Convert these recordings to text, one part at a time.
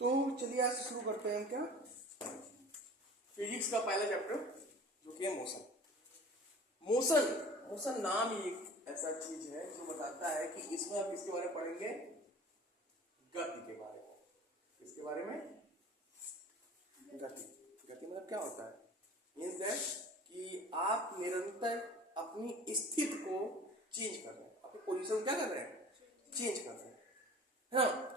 तो चलिए आज से शुरू करते हैं हम क्या फिजिक्स का पहला चैप्टर जो कि है मोशन। मोशन मोशन नाम ही एक ऐसा चीज है जो बताता है कि इसमें आप किसके बारे में पढ़ेंगे, गति के बारे में। किसके बारे में? गति। गति मतलब क्या होता है? मीन्स दैट कि आप निरंतर अपनी स्थिति को चेंज कर रहे हैं, अपनी पोजीशन क्या कर रहे हैं, चेंज कर रहे हैं, है ना।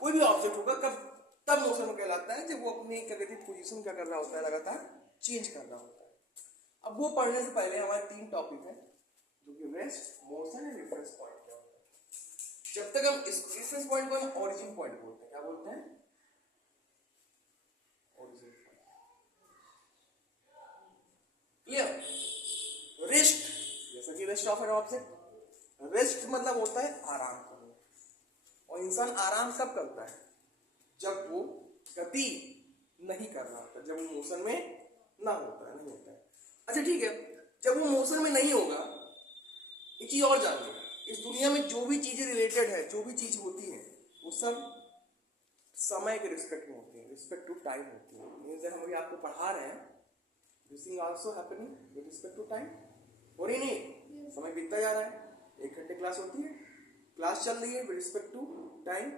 कोई भी ऑब्जेक्ट होगा कब तब मोशन में कहलाता है जब वो अपनी क्या कहते हैं पोजीशन क्या कर रहा होता है, लगातार चेंज कर रहा होता है। अब वो पढ़ने से पहले हमारे 3 टॉपिक हैं जो कि rest, motion and reference point क्या होता है। जब तक हम इस रेफरेंस पॉइंट को हम ओरिजिन पॉइंट बोलते हैं। क्या बोलते हैं? Origin point. क्लियर? रेस्ट जैसा कि rest of an object, rest मतलब होता है आराम करना, और इंसान आराम कब करता है? जब वो गति नहीं कर रहा होता, जब वो मोशन में ना होता है, नहीं होता है। अच्छा ठीक है, जब वो मोशन में नहीं होगा, एक चीज और जान लो, इस दुनिया में जो भी चीजें रिलेटेड है, जो भी चीज होती है, वो सब समय के रिस्पेक्ट में होती है, रिस्पेक्ट टू टाइम होती है। मींस हम अभी आपको पढ़ा रहे हैं, this is also happening with respect to time. हो रही नहीं? समय बीतता जा रहा है, 1 घंटे क्लास होती है, क्लास चल रही है विद रिस्पेक्ट टू टाइम,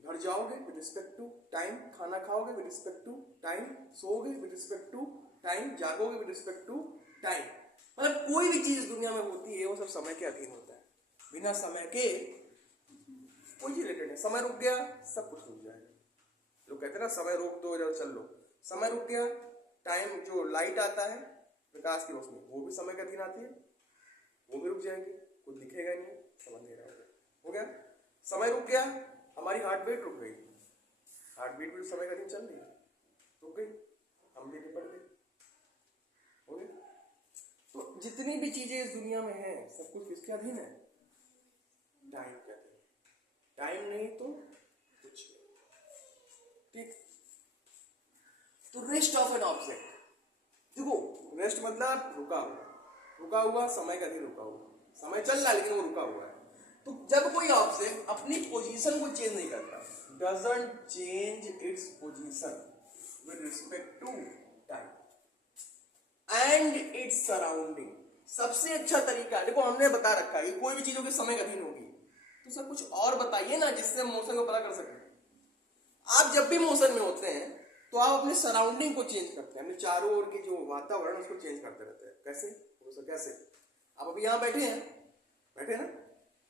घर जाओगे विद रिस्पेक्ट टू टाइम, खाना खाओगे विद रिस्पेक्ट टू टाइम, सोओगे विद रिस्पेक्ट टू टाइम, जागोगे विद रिस्पेक्ट टू टाइम। मतलब कोई भी चीज दुनिया में होती है वो सब समय के अधीन होता है। बिना समय के कोई चीज रिलेटेड है। समय रुक गया, सब कुछ रुक जाएगा। लोग कहते हैं ना समय रोक दो इधर चल लो, समय रुक गया। टाइम जो लाइट आता है प्रकाश की रोशनी, वो भी समय के अधीन आती है, वो भी रुक जाएगी, कुछ दिखेगा नहीं, सब अंधेरा हो गया। समय रुक गया, हमारी हार्ट बीट रुक गई, हार्ट बीट भी समय का दिन चल रही है, रुक गई, हम भी निपट गए, हो गया। तो जितनी भी चीजें इस दुनिया में है सब कुछ किसके अधीन है? टाइम के अधीन। टाइम नहीं तो कुछ नहीं। ठीक। तो रेस्ट ऑफ एन ऑब्जेक्ट, देखो रेस्ट मतलब रुका हुआ, रुका हुआ समय का अधीन रुका हुआ, समय चल रहा है लेकिन वो रुका हुआ है। तो जब कोई ऑब्जेक्ट अपनी पोजीशन को चेंज नहीं करता, doesn't change its position with respect to time and its surrounding. सबसे अच्छा तरीका, देखो हमने बता रखा है कोई भी चीजों के समय का अधीन होगी, तो सर कुछ और बताइए ना जिससे हम मोशन को पता कर सकें। आप जब भी मोशन में होते हैं तो आप अपने सराउंडिंग को चेंज करते हैं, अपने चारों ओर के जो वातावरण उसको चेंज करते रहते हैं। कैसे? कैसे? आप अभी यहाँ बैठे हैं, बैठे ना,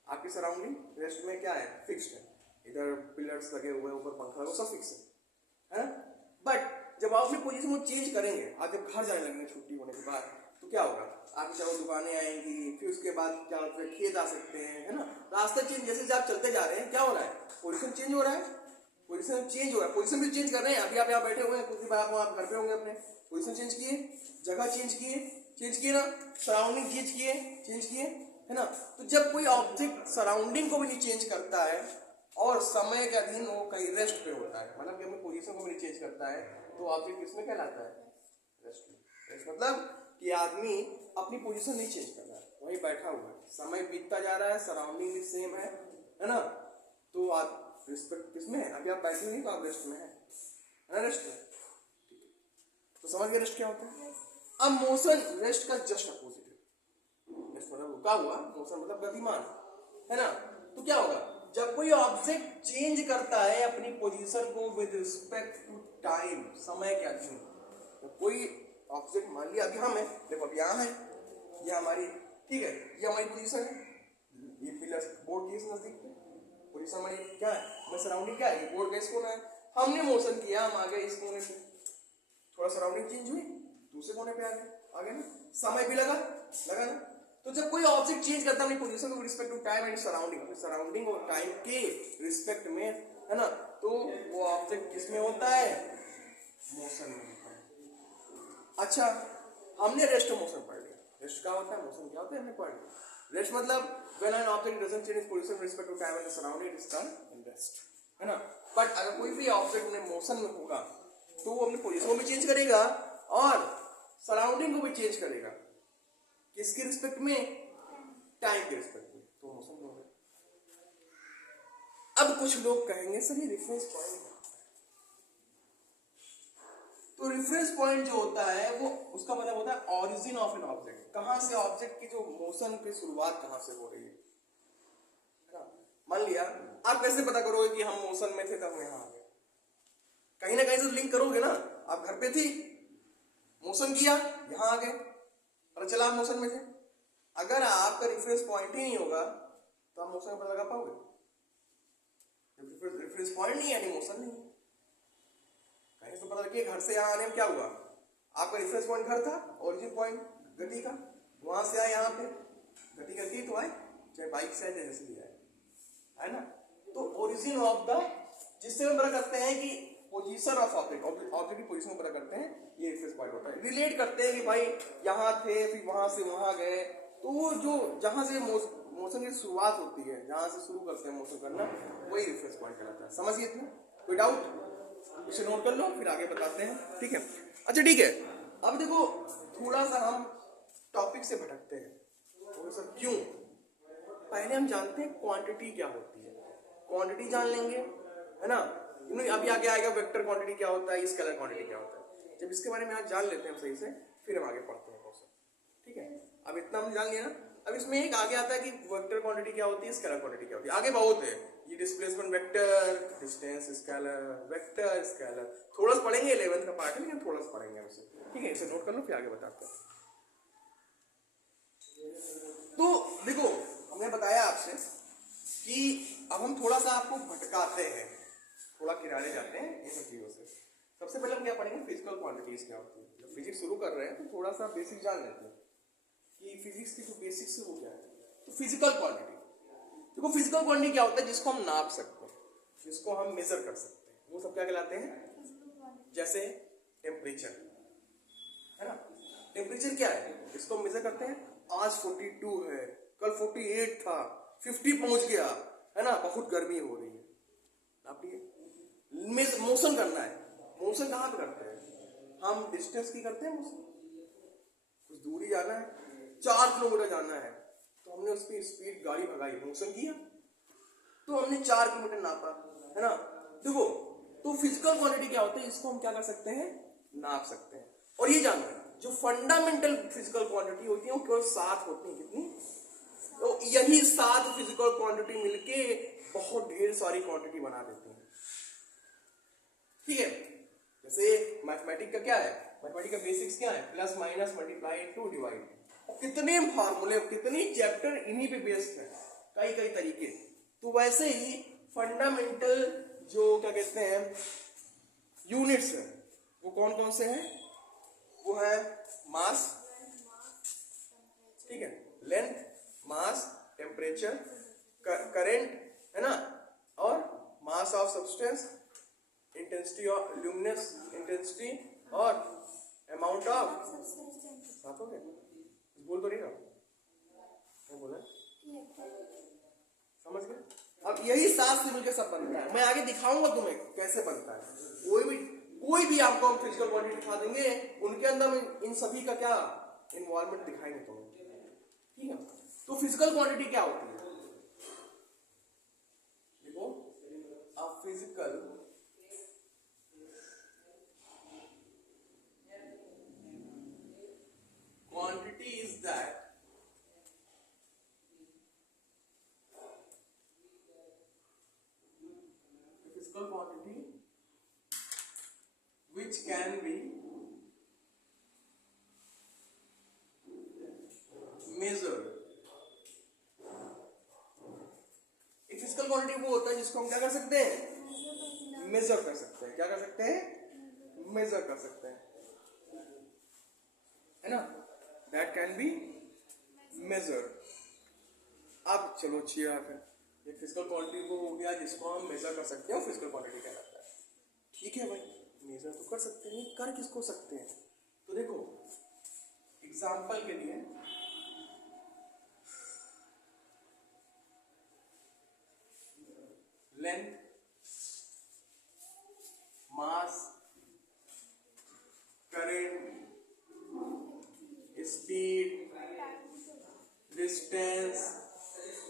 आपकी सराउंडिंग रेस्ट में क्या है? फिक्स्ड है, इधर पिलर्स लगे हुए हैं, ऊपर पंखा है, वो सब फिक्स है ना। बट जब आप अपनी पोजीशन को चेंज करेंगे, आप जब घर जाने लगेंगे छुट्टी होने के बाद, तो क्या होगा? आपकी चारों दुकानें आएंगी, फिर उसके बाद क्या होता है, खेत आ सकते हैं, है ना। रास्ता चेंज, जैसे आप चलते जा रहे हैं क्या हो रहा है? पोजीशन चेंज हो रहा है, पोजीशन चेंज हो रहा है, पोजीशन भी चेंज कर रहे हैं। अभी आप यहाँ बैठे हुए हैं, कुछ देर बाद आप घर पे होंगे, अपने पोजीशन चेंज किए, जगह चेंज किए ना, सराउंडिंग चेंज किए, है ना। तो जब कोई ऑब्जेक्ट सराउंडिंग को भी नहीं चेंज करता है और समय के अधीन वो कहीं रेस्ट पे होता है, मतलब कि अपनी पोजीशन को भी नहीं चेंज करता है, तो ऑब्जेक्ट किसमें कहलाता है? रेस्ट में। रेस्ट मतलब कि आदमी अपनी पोजीशन नहीं चेंज कर रहा है, वहीं बैठा हुआ है, समय बीतता जा रहा है, सराउंडिंग भी सेम है ना। तो आप रिस्पेक्ट किसमें है? अभी आप बैठे नहीं तो आप रेस्ट में है ना, रेस्ट में। तो समझ गए रेस्ट क्या होता है। अब मोशन रेस्ट का जस्ट अपोजिट है। रेस्ट मतलब रुका हुआ, मोशन मतलब गतिमान, है ना। तो क्या होगा? जब कोई ऑब्जेक्ट चेंज करता है अपनी पोजीशन को विद रिस्पेक्ट टू टाइम, समय के अधीन, तो कोई ऑब्जेक्ट, मान लिया अभी हम है, देखो अब यहाँ है, ये हमारी, ठीक है, ये हमारी पोजीशन है, ये पिलर बोर्ड के नजदीक पे पोजीशन हमारी क्या है, हमारी सराउंडिंग क्या है, ये बोर्ड का इस कोना है, हमने मोशन किया, हम आ गए इस कोने पे, थोड़ा सराउंडिंग चेंज हुई, दूसरे कोने पे आ गए ना, समय भी लगा ना। तो जब कोई ऑब्जेक्ट चेंज करता है अपनी पोजीशन को respect to time and surrounding, अपनी सराउंडिंग और टाइम के रिस्पेक्ट में, है ना, तो वो ऑब्जेक्ट किसमें होता है? मोशन में होता है। अच्छा, हमने रेस्ट मोशन पढ़ लिया। रेस्ट क्या होता है, मोशन क्या होता है, हमने पढ़ लिया। रेस्ट मतलब when an object doesn't change its position with respect to time and the surrounding, it is called in rest, है ना। बट अगर कोई भी ऑब्जेक्ट में मोशन में होगा तो वो अपनी पोजीशन को भी चेंज करेगा और सराउंडिंग को भी चेंज करेगा, किसके रिस्पेक्ट में? टाइम के रिस्पेक्ट में, तो मोशन हो गया। अब कुछ लोग कहेंगे सर ये रेफरेंस पॉइंट क्या होता है? तो रेफरेंस पॉइंट जो होता है वो उसका मतलब होता है ऑरिजिन ऑफ एन ऑब्जेक्ट, कहां से ऑब्जेक्ट की जो मोशन की शुरुआत कहां से हो रही है ना। मान लिया आप कैसे पता करोगे कि हम मोशन में थे तब यहाँ आ गए, कहीं ना कहीं से लिंक करोगे ना। आप घर पे थी, मोशन किया, यहां आ गए, पता चला आप मोशन में थे। अगर आपका रेफरेंस पॉइंट ही नहीं होगा तो आप मोशन का पता लगा पाओगे? रेफरेंस पॉइंट नहीं है, यानी मोशन नहीं है। कहीं से पता लगे घर से यहाँ आने में क्या हुआ, आपका रेफरेंस पॉइंट घर था, ओरिजिन पॉइंट गति का, वहां से आए यहाँ पे, गति करती तो आए, चाहे बाइक से आए जैसे भी आए, है ना। तो ओरिजिन ऑफ द, जिससे हम पता करते हैं कि पोजीशन ऑफ ऑब्जेक्ट, ऑब्जेक्ट की पोजीशन को पता करते हैं, ये रेफरेंस पॉइंट होता है। रिलेट करते हैं कि भाई यहाँ थे फिर वहां से वहां गए, तो वो जो जहां से मोशन की शुरुआत होती है, जहां से शुरू करते हैं मोशन करना, वही रेफरेंस पॉइंट कहलाता है। समझिए इतना, कोई डाउट? इसे नोट कर लो, फिर आगे बताते हैं, ठीक है। अच्छा ठीक है, अब देखो थोड़ा सा हम टॉपिक से भटकते हैं, थोड़ा सा क्यों। पहले हम जानते हैं क्वांटिटी क्या होती है, क्वांटिटी जान लेंगे, है ना। अभी आगे आएगा वेक्टर क्वांटिटी क्या होता है, स्केलर क्वांटिटी क्या होता है। जब इसके बारे में आप जान लेते हैं सही से, फिर हम आगे पढ़ते हैं क्वेश्चन, ठीक है। अब इतना हम जान लिया ना। अब इसमें एक आगे आता है कि वेक्टर क्वांटिटी क्या होती है, स्केलर क्वांटिटी क्या होती है। आगे बहुत है, ये displacement vector, distance scalar, vector scalar, थोड़ा सा पढ़ेंगे, 11th का पार्ट है लेकिन थोड़ा सा पढ़ेंगे हम इसे, ठीक है। इसे नोट कर लो, फिर आगे बताते हैं। तो देखो हमने बताया आपसे कि अब हम थोड़ा सा आपको भटकाते हैं, थोड़ा किनारे जाते हैं इन सब चीजों से। सबसे पहले हम क्या पढ़ेंगे, फिजिकल क्वांटिटीज क्या होती है। जब फिजिक्स शुरू कर रहे हैं तो थोड़ा सा बेसिक जान लेते हैं कि फिजिक्स की जो बेसिक्स है वो क्या है। तो फिजिकल क्वांटिटी, देखो फिजिकल क्वांटिटी क्या होता है, जिसको हम नाप सकते हैं, जिसको हम मेजर कर सकते हैं, वो सब क्या कहलाते हैं। जैसे टेम्परेचर, है ना। टेम्परेचर क्या है, इसको हम मेजर करते हैं। आज 42 है, कल 48 था, 50 पहुंच गया, है ना, बहुत गर्मी हो रही है, नापिए। मोशन करना है, मोशन कहाँ पे करते हैं हम, डिस्टेंस की करते हैं मोशन। कुछ दूरी जाना है, 4 किलोमीटर जाना है, तो हमने उसकी स्पीड गाड़ी भगाई, मोशन किया, तो हमने 4 किलोमीटर नापा, है ना। देखो तो फिजिकल क्वांटिटी क्या होती है, इसको हम क्या कर सकते हैं, नाप सकते हैं। और ये जानना है जो फंडामेंटल फिजिकल क्वांटिटी होती है वो केवल 7 होती है। कितनी? तो यही 7 फिजिकल क्वांटिटी मिलके बहुत ढेर सारी क्वांटिटी बना देती है, ठीक है। जैसे मैथमेटिक्स का क्या है, मैथमेटिक्स का बेसिक्स क्या है, plus minus multiply into divide. कितने फार्मूले, कितनी चैप्टर इन्हीं पे बेस्ड है, कई कई तरीके। तो वैसे ही फंडामेंटल जो क्या कहते हैं यूनिट्स है, वो कौन कौन से हैं, वो है मास, ठीक है, लेंथ, मास, टेम्परेचर, करंट, है ना, और mass of substance, intensity of luminous intensity, और अमाउंट ऑफ, साथ हो गया, बोल तो नहीं रहा, क्या बोला, समझ गए। अब यही 7 से मिलकर सब बनता है। मैं आगे दिखाऊंगा तुम्हें कैसे बनता है। कोई भी आपको हम फिजिकल क्वांटिटी दिखा देंगे, उनके अंदर इन सभी का क्या इन्वॉल्वमेंट दिखाएंगे तुम्हें, ठीक है। तो फिजिकल क्वांटिटी क्या होती है, देखो अब physical quantity is that physical quantity which can be measured। एक फिजिकल क्वांटिटी वो होता है जिसको हम क्या कर सकते हैं, मेजर कर सकते हैं। क्या कर सकते हैं, मेजर कर सकते हैं, है ना, that can be measured। अब चलो अच्छी बात है, ये फिजिकल क्वांटिटी को हो गया जिसको हम मेजर कर सकते हैं, फिजिकल क्वांटिटी कहलाता है, ठीक है भाई। मेजर तो कर सकते हैं, कर किसको सकते हैं, तो देखो एग्जांपल के लिए लेंथ, मास, करंट, स्पीड, डिस्टेंस।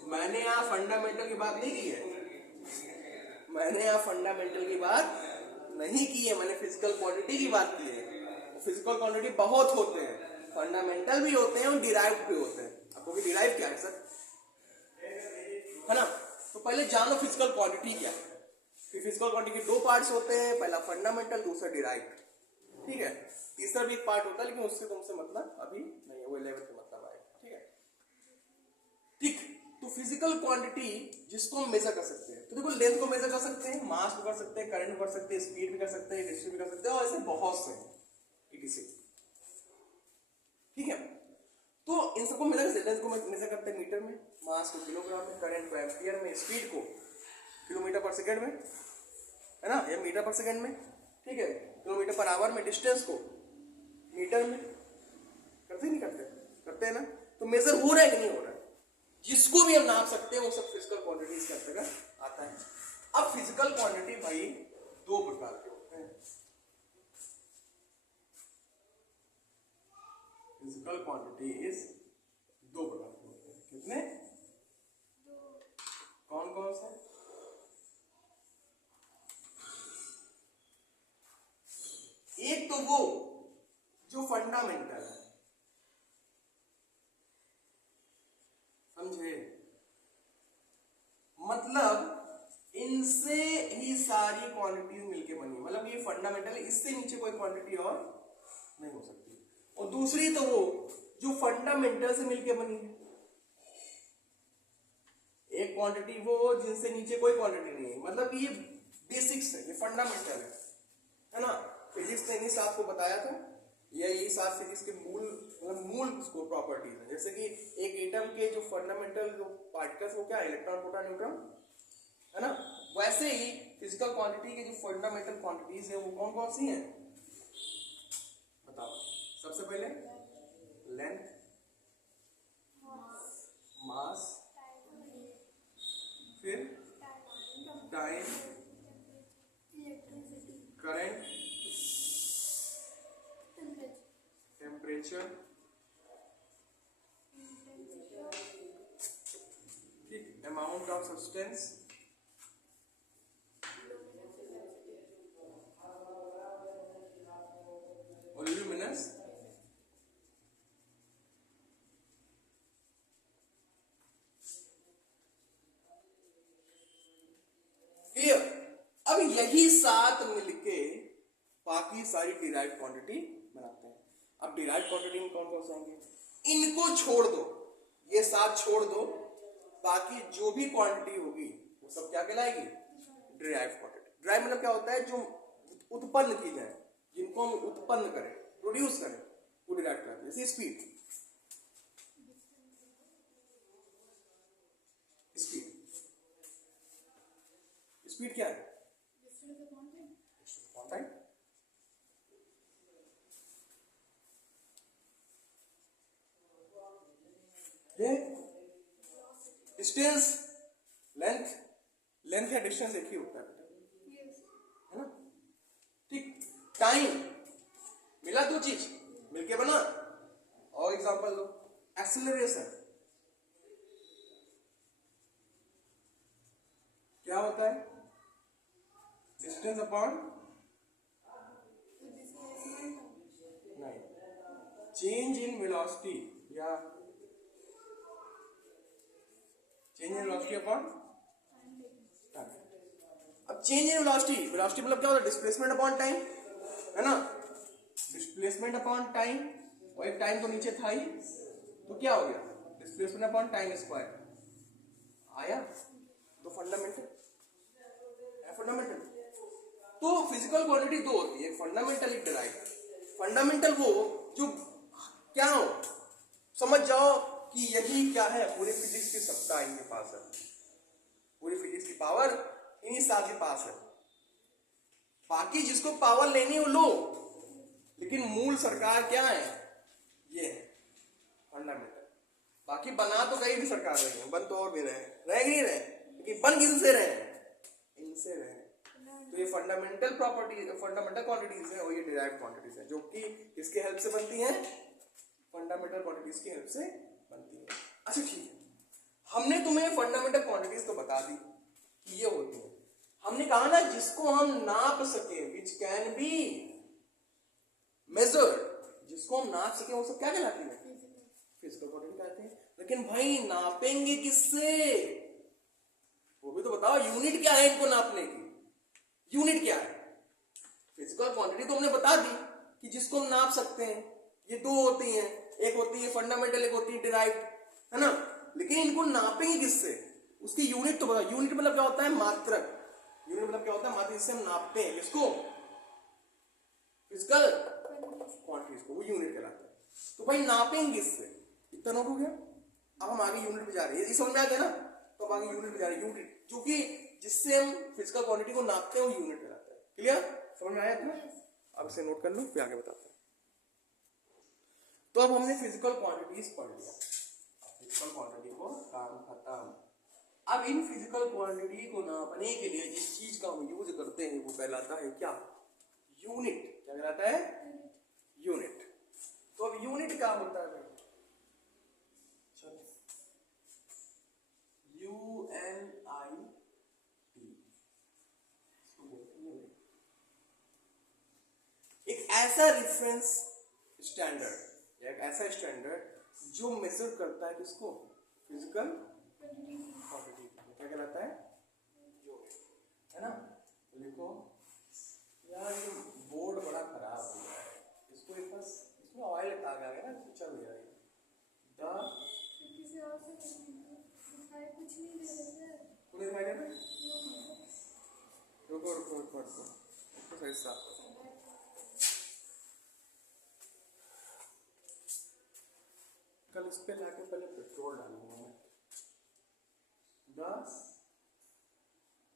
मैंने यहाँ फंडामेंटल की बात नहीं की है, मैंने यहाँ फंडामेंटल की बात नहीं की है, मैंने फिजिकल क्वांटिटी की बात की है। फिजिकल क्वांटिटी बहुत होते हैं, फंडामेंटल भी होते हैं और डिराइव्ड भी होते हैं। आपको भी डिराइव क्या है सर, है ना? तो पहले जानो फिजिकल क्वांटिटी क्या है। फिजिकल क्वांटिटी के दो पार्ट्स होते हैं, पहला फंडामेंटल, दूसरा डिराइव्ड। ठीक है, तीसरा भी एक पार्ट होता है लेकिन उससे तुमसे मतलब अभी नहीं है, वो 11th में मतलब आएगा। ठीक है, ठीक। तो फिजिकल क्वांटिटी जिसको हम मेजर कर सकते हैं, तो देखो लेंथ को मेजर कर सकते हैं, मास को कर सकते हैं, करंट को कर सकते हैं, स्पीड भी कर सकते हैं, डिस्टेंस भी कर सकते हैं, और ऐसे बहुत से etc। ठीक है, तो इन सबको मेजर करते हैं। लेंथ को मेजर करते हैं मीटर में, मास को किलोग्राम में, करंट को एम्पियर में, स्पीड को किलोमीटर पर सेकेंड में, है ना, या मीटर पर सेकेंड में। ठीक है, किलोमीटर पर आवर में, डिस्टेंस को मीटर में। करते नहीं करते? करते हैं ना। तो मेजर हो रहा है कि नहीं हो रहा है? जिसको भी हम नाप सकते हैं वो सब फिजिकल क्वांटिटीज के अंतर्गत आता है। अब फिजिकल क्वांटिटी भाई दो प्रकार के होते हैं। फिजिकल क्वांटिटीज दो प्रकार के होते हैं। कितने? कौन कौन से? एक तो वो जो फंडामेंटल है, समझे? मतलब इनसे ही सारी क्वांटिटीज मिलके बनी, मतलब ये फंडामेंटल है, इससे नीचे कोई क्वांटिटी और नहीं हो सकती। और दूसरी तो वो जो फंडामेंटल से मिलके बनी है। एक क्वांटिटी वो जिनसे नीचे कोई क्वांटिटी नहीं है, मतलब ये बेसिक्स है, ये फंडामेंटल है ना। फिजिक्स ने इन्हीं सात को बताया था, या यही सात फिजिक्स के मूल मतलब मूल उसको प्रॉपर्टीज है। जैसे कि एक एटम के जो फंडामेंटल जो पार्टिकल्स वो क्या है, इलेक्ट्रॉन, प्रोटॉन, न्यूट्रॉन, है ना। वैसे ही फिजिकल क्वांटिटी के जो फंडामेंटल क्वांटिटीज है वो कौन कौन सी हैं बताओ। सबसे पहले लेंथ, मास, फिर टाइम, करंट, टेम्परेचर, ठीक, अमाउंट ऑफ सब्सटेंस, और ल्यूमिनस। क्लियर? अब यही सात मिलके बाकी सारी डिराइव्ड क्वांटिटी बनाते हैं। अब डिराइव्ड क्वांटिटी में कौन कौन से आएंगे? इनको छोड़ दो, ये सात छोड़ दो, बाकी जो भी क्वांटिटी होगी वो सब क्या कहलाएगी? Derived quantity. डिराइव मतलब क्या होता है? जो उत्पन्न की जाए, जिनको हम उत्पन्न करें, प्रोड्यूस करें, वो डिराइव्ड कहलाती है। जैसे स्पीड, स्पीड स्पीड क्या है? टाइम। ये डिस्टेंस, लेंथ, लेंथ या डिस्टेंस एक ही होता है ना। ठीक, टाइम मिला दो चीज मिलके बना। और एग्जांपल दो, एक्सेलरेशन क्या होता है? डिस्टेंस अपॉन नहीं, चेंज इन वेलोसिटी, या change in velocity upon time. अब चेंज इन वेलोसिटी, वेलोसिटी मतलब क्या होता है? डिस्प्लेसमेंट अपॉन टाइम, है ना। डिस्प्लेसमेंट अपॉन टाइम, और एक टाइम तो नीचे था ही, तो क्या हो गया? डिस्प्लेसमेंट अपॉन टाइम स्क्वायर आया। तो फंडामेंटल है, फंडामेंटल। तो फिजिकल क्वांटिटी दो होती है, फंडामेंटल, एक डिराइव्ड। फंडामेंटल वो जो क्या हो, समझ जाओ कि यही क्या है, पूरे फिजिक्स की सत्ता इनके पास है, पूरी फिजिक्स की पावर इन्हीं साथ के पास है। बाकी जिसको पावर लेनी हो लो, लेकिन मूल सरकार क्या है? ये है फंडामेंटल। बाकी बना तो कहीं भी सरकार रही है, बन तो और भी रहे नहीं रहे, लेकिन बन किनसे रहे? इनसे रहे। तो ये फंडामेंटल प्रॉपर्टी, फंडामेंटल क्वांटिटीज है, और ये डिराइव्ड क्वांटिटीज है, जो कि इसके हेल्प से बनती हैं, फंडामेंटल क्वांटिटीज की हेल्प से बनती है। अच्छा ठीक है, हमने तुम्हें फंडामेंटल क्वांटिटीज तो बता दी कि ये होती है। हमने कहा ना जिसको हम नाप सके, विच कैन बी मेजर्ड, जिसको हम नाप सके वो सब क्या कहलाती है? फिजिकल क्वांटिटी कहते हैं। लेकिन भाई नापेंगे किससे, वो भी तो बताओ। यूनिट क्या है इनको नापने की? यूनिट क्या है? फिजिकल क्वांटिटी तो हमने बता दी कि जिसको हम नाप सकते हैं। ये दो होती हैं, एक होती है फंडामेंटल, एक होती है डिराइव्ड, है ना। लेकिन इनको नापेंगे किससे? उसकी यूनिट तो बताओ। यूनिट मतलब क्या होता है? मात्रक। यूनिट मतलब क्या होता है? मात्रक, जिससे हम नापते हैं किसको? फिजिकल क्वांटिटीज को, वो यूनिट कहलाता है। तो भाई नापेंगे किससे? इतना नोट हो गया। अब हम आगे यूनिट पे जा रहे हैं, ये समझ में आ गया ना। तो अब आगे यूनिट पे जा रहे हैं। यूनिट जो कि जिससे हम फिजिकल क्वांटिटी को नापते हैं वो यूनिट कहलाता है। क्लियर? समझ में आया तुम्हें? अब इसे नोट कर लो, फिर आगे बताते हैं। तो अब हमने फिजिकल क्वांटिटीज पढ़ लिया, फिजिकल क्वांटिटी को काम खत्म। अब इन फिजिकल क्वांटिटी को नापने के लिए जिस चीज का हम यूज करते हैं वो कहलाता है क्या? यूनिट। क्या कहलाता है? यूनिट। तो अब यूनिट क्या होता है भाई? UNIT, एक ऐसा रेफरेंस स्टैंडर्ड या एक ऐसा स्टैंडर्ड जो मेजर करता है किसको? Physical quantity. क्या कहलाता है? यूनिट, है ना। तो लिखो यार, ये बोर्ड बड़ा खराब हो गया है, इसको एक बस इसमें ऑयल लगा गया ना, चल गया ये। किसी और से कुछ नहीं दे रहे थे, पूरे दिखाई दे रहे। रुको रुको रुको रुको, इसको सही साफ करो। कल इस पे लाके पहले पेट्रोल डालूंगा मैं। द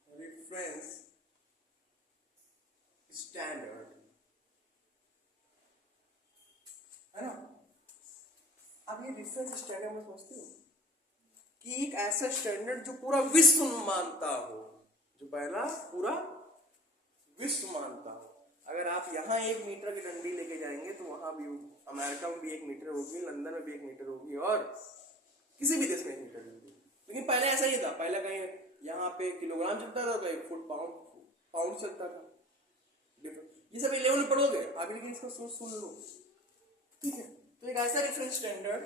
रेफरेंस स्टैंडर्ड, है ना। अब ये रेफरेंस स्टैंडर्ड में समझते हो कि एक ऐसा स्टैंडर्ड जो पूरा विश्व मानता हो, जो पहला पूरा विश्व मानता हो। अगर आप यहाँ 1 मीटर की डंडी लेके जाएंगे तो वहां भी अमेरिका में भी 1 मीटर होगी, लंदन में भी 1 मीटर होगी, और किसी भी देश में 1 मीटर होगी। लेकिन पहले ऐसा ही था, पहले कहीं यहाँ पे किलोग्राम चलता था, कहीं फुट पाउंड चलता था। ये सब 11 में पढ़ोगे अभी, लेकिन इसको सुन लो, ठीक है। तो एक ऐसा reference standard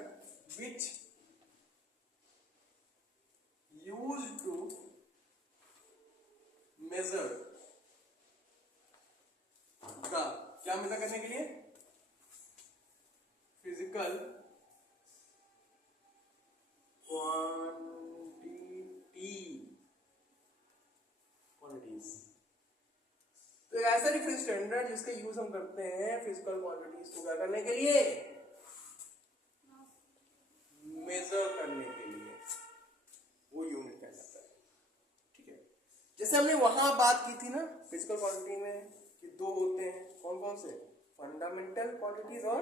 which used to measure the, क्या मेजर करने के लिए? Physical quantities. तो एक ऐसा रेफरेंस स्टैंडर्ड जिसका यूज हम करते हैं फिजिकल क्वांटिटीज को क्या करने के लिए? मेजर करने के लिए, वो यूनिट कहलाता है, ठीक है। जैसे हमने वहां बात की थी ना फिजिकल क्वांटिटी में कि दो होते हैं, कौन कौन से? फंडामेंटल क्वांटिटीज और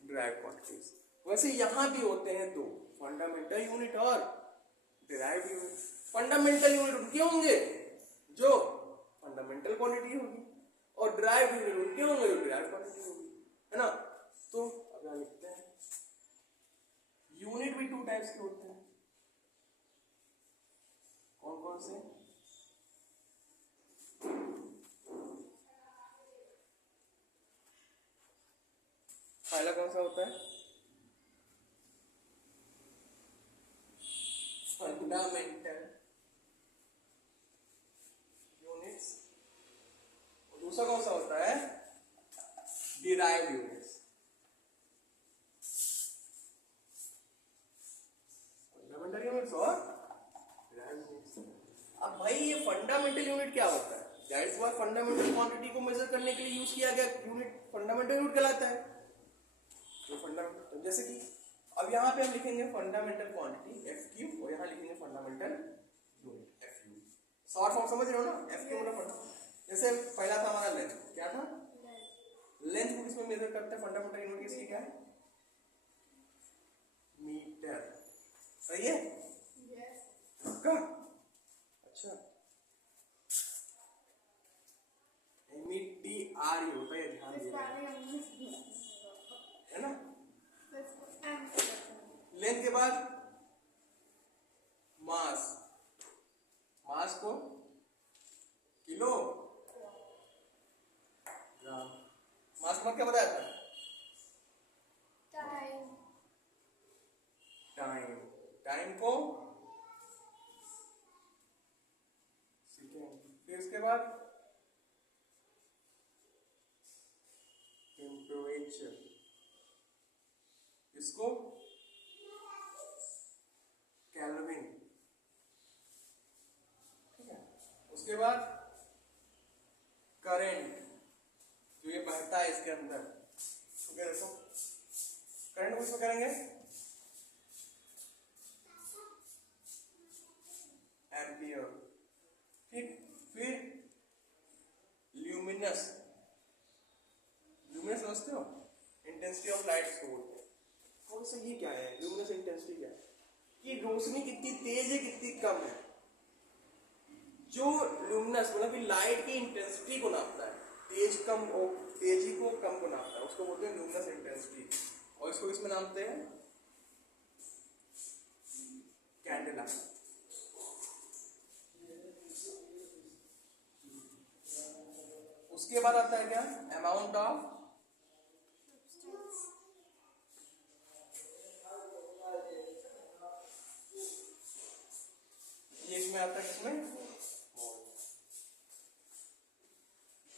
डिराइव्ड क्वांटिटीज। वैसे यहां भी होते हैं दो, फंडामेंटल यूनिट और डिराइव्ड यूनिट। फंडामेंटल यूनिट उनके होंगे जो फंडामेंटल क्वांटिटी होगी, और डिराइव्ड यूनिट उनके होंगे जो डिराइव्ड क्वांटिटी होगी, है ना। तो अब यहां लिखते हैं यूनिट भी 2 टाइप्स के होते हैं। कौन कौन से? पहला कौन सा होता है? Fundamental units. और दूसरा कौन सा होता है? Derived units. फंडामेंटल यूनिट्स और डिराइव्ड यूनिट्स। अब भाई ये फंडामेंटल यूनिट क्या होता है? दैट्स व्हाई फंडामेंटल क्वांटिटी को मेजर करने के लिए यूज किया गया यूनिट फंडामेंटल यूनिट कहलाता है। तो फंडामेंटल, जैसे कि अब यहाँ पे हम लिखेंगे फंडामेंटल क्वांटिटी FQ, और यहाँ लिखेंगे fundamental unit FU। Short form समझ रहे हो ना? FQ मतलब जैसे पहला था हमारा लेंथ, क्या था? लेंथ को किसमें मेजर करते हैं? फंडामेंटल यूनिट किसकी क्या है? मीटर। सही है? का? अच्छा, METR होता है, ध्यान दीजिए, है ना। लेंथ के बाद मास, मास को तुम्हें क्या बताया था? टाइम। टाइम, टाइम को सेकेंड, फिर उसके बाद टेम्परेचर, इसको केल्विन, ठीक है। उसके बाद करंट, जो ये बहता है इसके अंदर, तो क्या देखो करंट को इसमें करेंगे एम्पियर, ठीक। फिर ल्यूमिनस, ल्यूमिनस समझते हो, इंटेंसिटी ऑफ लाइट इसको बोलते हैं। कौन सा ये क्या है ल्यूमिनस इंटेंसिटी क्या है? कि रोशनी कितनी तेज है कितनी कम है, जो ल्यूमिनस मतलब कि लाइट की इंटेंसिटी को नापता है, तेज कम और तेजी को कम को नापता है, उसको बोलते हैं ल्यूमिनस इंटेंसिटी। और इसको किसमें नापते हैं? कैंडेला। उसके बाद आता है क्या? अमाउंट ऑफ ये इसमें आता है किसमें?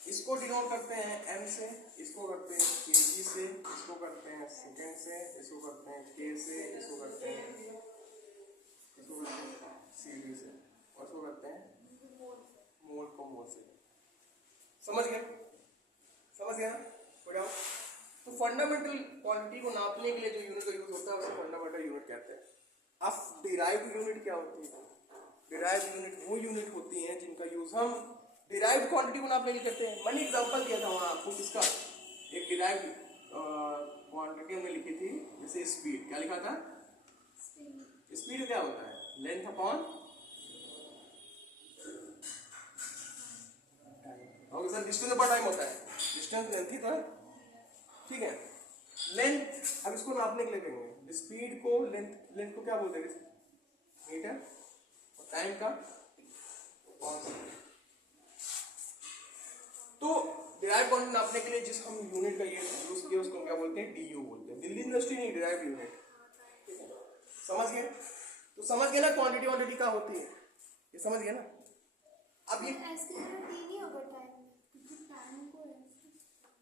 इसको डिनोट करते हैं एम से, इसको करते हैं केजी से, इसको करते हैं सेकेंड से, इसको करते हैं के से, इसको करते हैं सीडी से, और इसको करते हैं मोल को मोल से। समझ गए? समझ गया? कोई डाउट? तो फंडामेंटल क्वांटिटी को नापने के लिए जो यूनिट का यूज होता है उसे फंडामेंटल यूनिट कहते हैं। अब डिराइव्ड यूनिट क्या होती है? डिराइव्ड यूनिट वो यूनिट होती हैं जिनका यूज हम डिराइव्ड क्वांटिटी को नापने के लिए करते हैं। मैंने एग्जांपल दिया था वहां आपको किसका, एक डिराइव्ड क्वांटिटी हमने लिखी थी, जैसे स्पीड, क्या लिखा था? स्पीड क्या होता है? लेंथ अपॉन और सर डिस्टेंस पर टाइम होता है, डिस्टेंस लेंथ ही था, ठीक है। लेंथ अब इसको नापने के लिए कहेंगे, स्पीड को लेंथ, लेंथ को क्या बोलते हैं? मीटर, और टाइम का तो डिराइव क्वांटिटी नापने के लिए जिस हम यूनिट का ये यूज किया उसको हम क्या बोलते हैं? डीयू बोलते हैं। दिल्ली यूनिवर्सिटी नहीं, डिराइव यूनिट, समझ गए? तो समझ गए ना क्वांटिटी क्वांटिटी क्या होती है, ये समझ गए ना? अब ये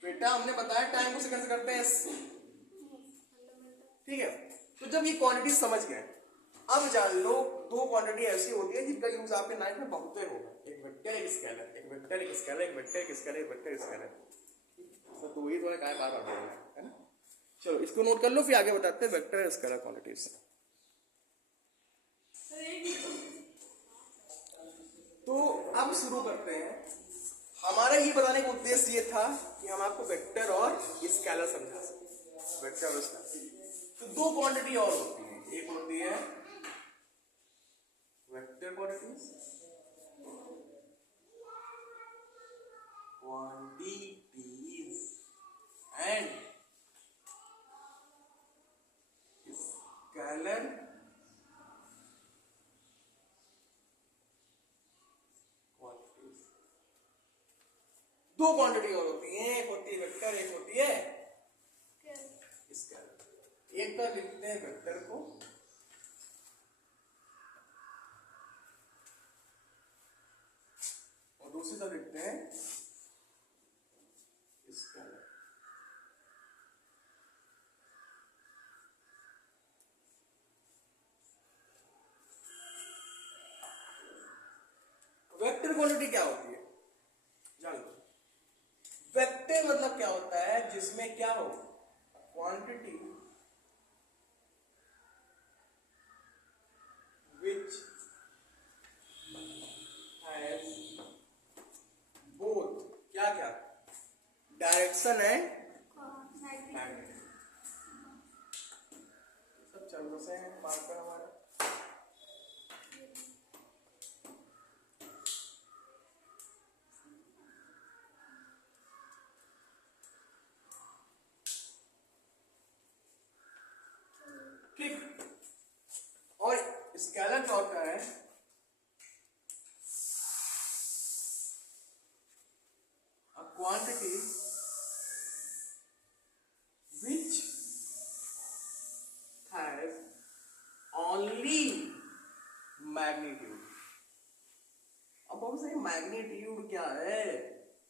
बेटा हमने बताया टाइम को सेकंड से करते हैं, ठीक है। तो जब ये क्वांटिटी समझ गए, अब जान लो दो क्वांटिटी ऐसी होती है जिनका यूज आपके लाइफ में बहुत होगा, एक वेक्टर एक स्केलर, एक वेक्टर एक स्केलर, एक वेक्टर एक स्केलर, एक वेक्टर स्केलर। तो वही थोड़ा काय बार बार बोलना है ना। चलो इसको नोट कर लो, फिर आगे बताते हैं वेक्टर स्केलर क्वांटिटीज। तो अब शुरू करते हैं। हमारा ये बताने का उद्देश्य ये था कि हम आपको वेक्टर और स्केलर समझा सकें, वेक्टर और स्केलर। तो दो क्वांटिटी और होती है, एक होती है vector quantities, and scalar quantities. दो क्वांटिटी और होती है, एक होती है वेक्टर, एक होती है स्केलर। एक तो लिखते हैं वेक्टर को, और दूसरी तरफ लिखते हैं स्केलर। वेक्टर क्वांटिटी क्या होती है जान लो। वेक्टर मतलब क्या होता है? जिसमें क्या हो, क्वांटिटी which has both क्या क्या डायरेक्शन एंड मैग्नेटिक। सब चल रहे हैं मार्कर हमारा। ठीक, और स्केलर क्या होता है? A quantity कौन सा मैग्नीट्यूड क्या है,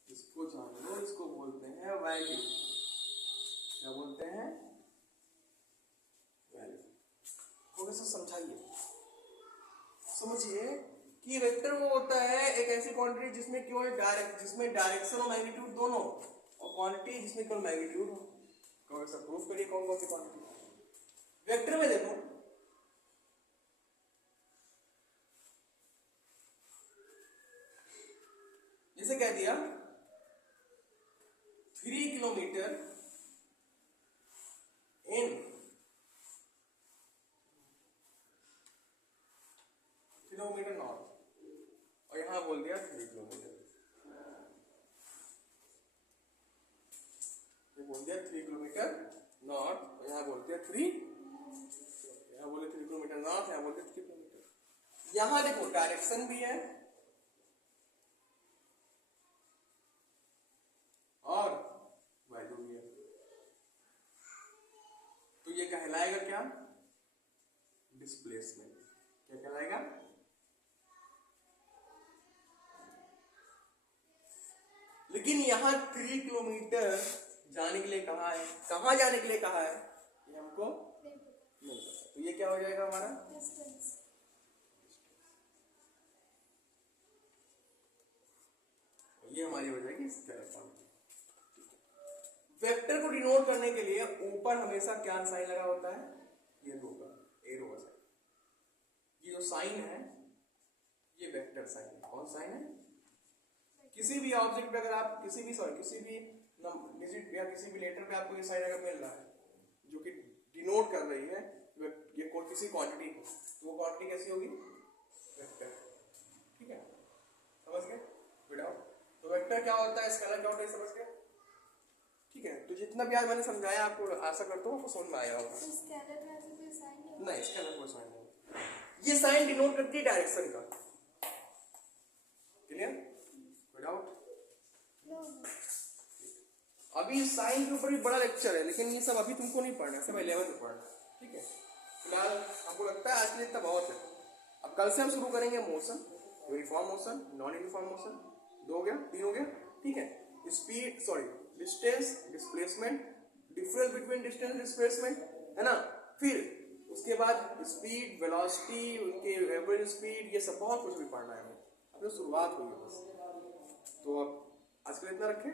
इसको जान लो, इसको बोलते हैं वैल्यू। क्या बोलते हैं? वैल्यू। थोड़ा सा समझाइए, समझिए कि वेक्टर वो होता है एक ऐसी क्वांटिटी जिसमें केवल जिसमें डायरेक्शन और मैग्नीट्यूड दोनों, और क्वांटिटी जिसमें केवल मैग्नीट्यूड हो। कौन सा प्रूफ करिए, कौन कौन सी क्वांटिटी वेक्टर में? देखो जैसे कह दिया 3 किलोमीटर इन किलोमीटर नॉर्थ, और यहां बोल दिया 3 किलोमीटर, ये बोल दिया 3 किलोमीटर नॉर्थ, और यहां बोलते हैं 3, यहां बोले 3 किलोमीटर नॉर्थ, यहां बोलते 3 किलोमीटर। यहां देखो डायरेक्शन भी है और वैल्यू भी है, तो ये कहलाएगा क्या? डिस्प्लेसमेंट। क्या कहलाएगा? लेकिन यहां 3 किलोमीटर जाने के लिए कहा है, कहां जाने के लिए कहा है ये हमको नहीं पता, तो ये क्या हो जाएगा हमारा? डिस्टेंस। ये हमारी हो जाएगी स्केलर क्वांटिटी। वेक्टर को डिनोट करने के लिए ऊपर हमेशा क्या साइन लगा होता है? ये होगा एरो का साइन। ये जो साइन है ये वेक्टर साइन है। कौन साइन है? किसी भी ऑब्जेक्ट पे अगर आप किसी भी डिजिट या किसी भी लेटर पे आपको ये साइन अगर मिल रहा है जो कि डिनोट कर रही है ये किसी क्वांटिटी को, तो वो क्वांटिटी कैसी होगी? वेक्टर। ठीक है, समझ गए? विदाउट तो वेक्टर क्या होता है, स्केलर क्या होता है, समझ गए? ठीक है, तो जितना भी आज मैंने समझाया आपको आशा करता हूँ आपको समझ में आया होगा। स्केलर में ऐसे कोई साइन नहीं? नहीं, स्केलर कोई साइन नहीं। ये साइन डिनोट करती है डायरेक्शन का। क्लियर? विदाउट अभी साइन के ऊपर भी बड़ा लेक्चर है, लेकिन ये सब अभी तुमको नहीं पढ़ना है, सब 11th में पढ़ना है। ठीक है, फिलहाल हमको लगता है आज के लिए इतना बहुत है। अब कल से हम शुरू करेंगे motion, uniform motion, non uniform motion. 2 हो गया, 3 हो गया। ठीक है, speed, sorry distance, displacement, difference between distance displacement, है ना। फिर उसके बाद स्पीड, वेलोसिटी, उनके एवरेज स्पीड, ये सब बहुत कुछ भी पढ़ना है हमें। अब तो शुरुआत हुई है बस। तो अब आज के लिए इतना रखें।